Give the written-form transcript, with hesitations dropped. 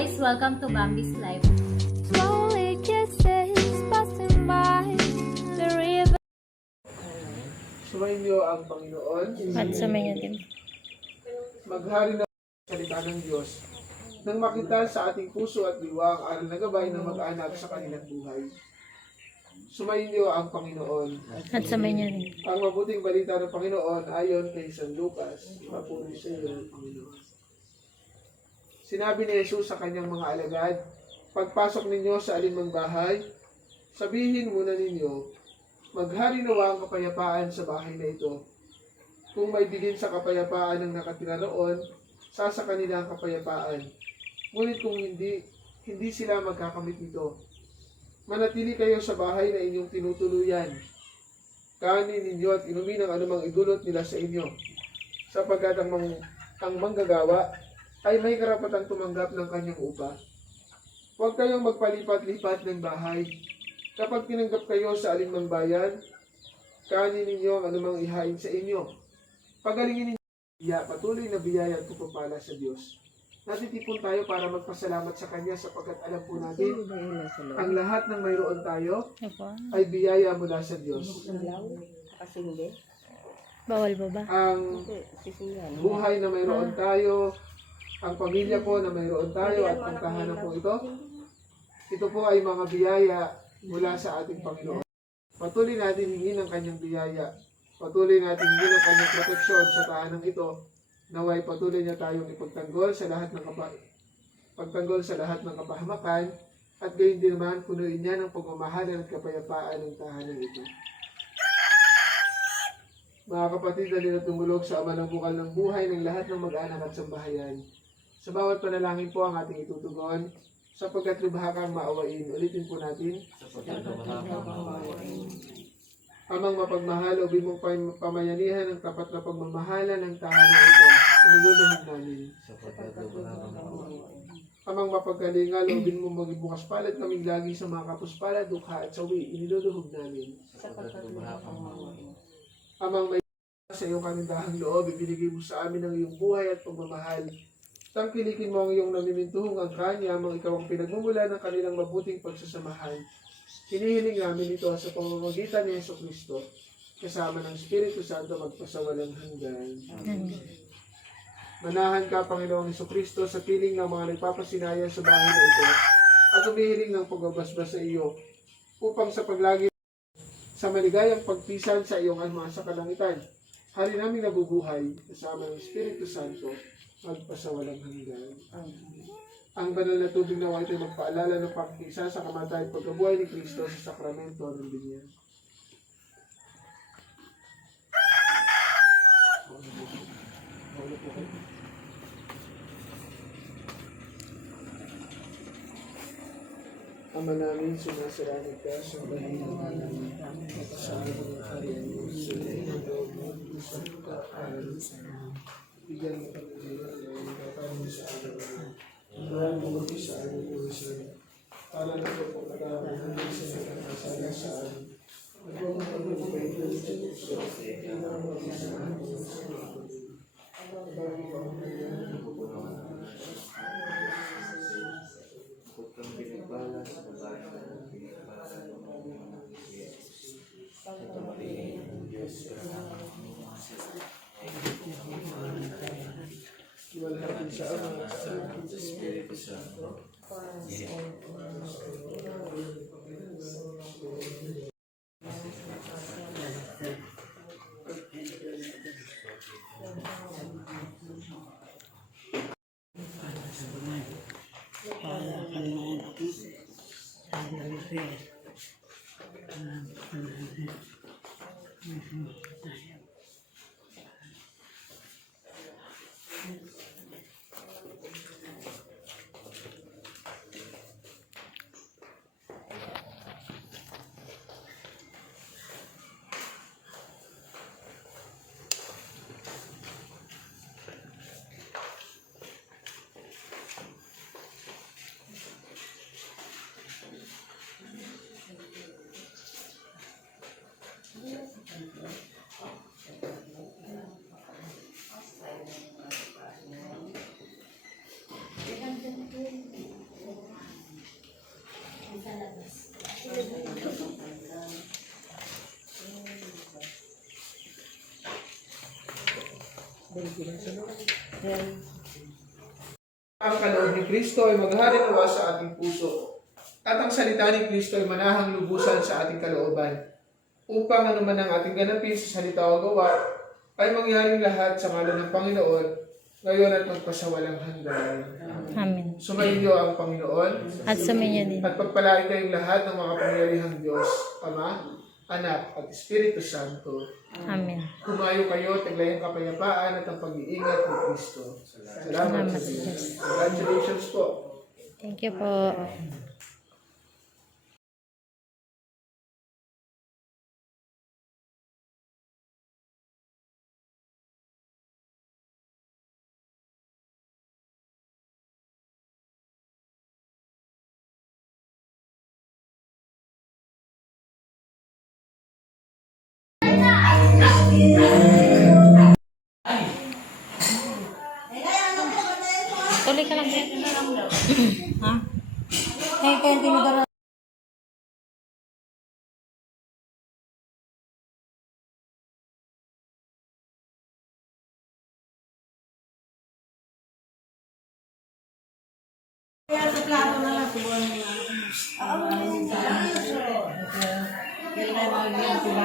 guys! Welcome to Bambi's Life. Slowly kisses passing by the river. Sumayin niyo ang Panginoon. At sumayin din. Maghari na ang salita ng Diyos. Nang makita sa ating puso at diwa ang aral na gabay na mag-anak sa kanilang buhay. Sumayin niyo ang Panginoon. At sumayin din. Ang mabuting balita ng Panginoon ayon kay San Lucas. Papuri sa iyo, Panginoon. Sinabi ni Jesus sa kanyang mga alagad, pagpasok ninyo sa alinmang bahay, sabihin muna ninyo, maghari nawa ang kapayapaan sa bahay na ito. Kung may bilin sa kapayapaan ng nakatira roon, sa kanila ang kapayapaan. Ngunit kung hindi sila magkakamit nito. Manatili kayo sa bahay na inyong tinutuluyan. Kanin ninyo at inumin ang anumang idulot nila sa inyo. Sapagkat ang manggagawa ay may karapatang tumanggap ng kanyang upa. Huwag kayong magpalipat-lipat ng bahay. Kapag tinanggap kayo sa alinmang bayan, kanin ninyo ang anumang ihain sa inyo. Pagalingin ninyo, patuloy na biyaya at pagpapala sa Diyos. Natitipon tayo para magpasalamat sa Kanya sapagkat alam po natin, ang lahat ng mayroon tayo ay biyaya mula sa Diyos. Bawal ba ba? Ang buhay na mayroon tayo, ang pamilya po na mayroon tayo at ang tahanan po ito po ay mga biyaya mula sa ating Panginoon. Patuloy natin hingin ang kanyang biyaya. Patuloy natin hingin ang kanyang proteksyon sa tahanan ito. Naway patuloy niya tayong ipagtanggol sa lahat ng kapahamakan at gayon din naman punuin niya ng pagmamahalan at kapayapaan ng tahanan ito. Mga kapatid, dali na tumulog sa ama ng bukal ng buhay ng lahat ng mag-anak at sambahayan. Sa bawat panalangin po ang ating itutugon, sapagkat lubha kang maawain. Ulitin po natin. Amang mapagmahal, ubin mong pamayanihan ng tapat na pagmamahalan ng tahanan ito. Iniluluhog namin. Amang mapagkalingal, ubin mong maging bukas palad kaming lagi sa mga kapuspalad, dukha at sawi. Iniluluhog namin. Amang may sa iyong kanindahang loob, ibinigay mo sa amin ang iyong buhay at pagmamahal. Tangkilikin mo ang iyong namimintuhong ang kanya, mang ikaw ang pinagmumula ng kanilang mabuting pagsasamahan. Hinihiling namin ito sa pamamagitan ni Jesucristo, kasama ng Espiritu Santo magpasawalang hanggan. Manahan ka, Panginoong Jesucristo, sa piling ng mga nagpapasinaya sa bahay na ito, at umihiling ng pagbabasbas sa iyo, upang sa paglagi sa maligayang pagpisan sa iyong alma sa kalangitan, hari namin nabubuhay, kasama ng Espiritu Santo, magpasawalang hanggan. Ang banal na tubig na ito ay magpaalala ng pagkisa sa kamatayan at pagkabuhay ni Kristo sa sakramento ng binyan. Ama namin, sumasalamat ka sa kahilingan namin at sa aming kaharian mo, sunod ang loob mo, sa pagkakaroon sa amin. Bigyan mo kami ngayon ng katawin sa araw mo. Maraming bumagi sa aming puso. Para na ito po katawin sa nagkakasala sa amin. Nagwawag kami ng kayo sa puso. Hindi na bumagi sa aming puso. Maraming bumagi ng pupunan. Pagkang pinagbalas sa babae ng pinagbalas ng mga Diyos. Sa tapatin ng Diyos Iwalhati sa Ama at sa Espiritu Santo. Ang kaloob ni Kristo ay maghari nawa sa ating puso. At ang salita ni Kristo ay manahang lubusan sa ating kalooban. Upang anuman ang ating ganapin sa salita o gawa, ay mangyaring lahat sa ngalan ng Panginoon, ngayon at magpasawalang hanggan. Amen. Sumainyo ang Panginoon, At sumainyo din. at pagpalain kayong lahat ng mga kapangyarihang Diyos, Ama, Anak, at Espiritu Santo. Amen. Kumayo kayo, taglayang kapayapaan at ang pag-iingat ni Kristo. Salamat sa Diyos. Congratulations po. Thank you po. Tuloy ka lang. Ha? Kaya tinidor. Kailangan natin.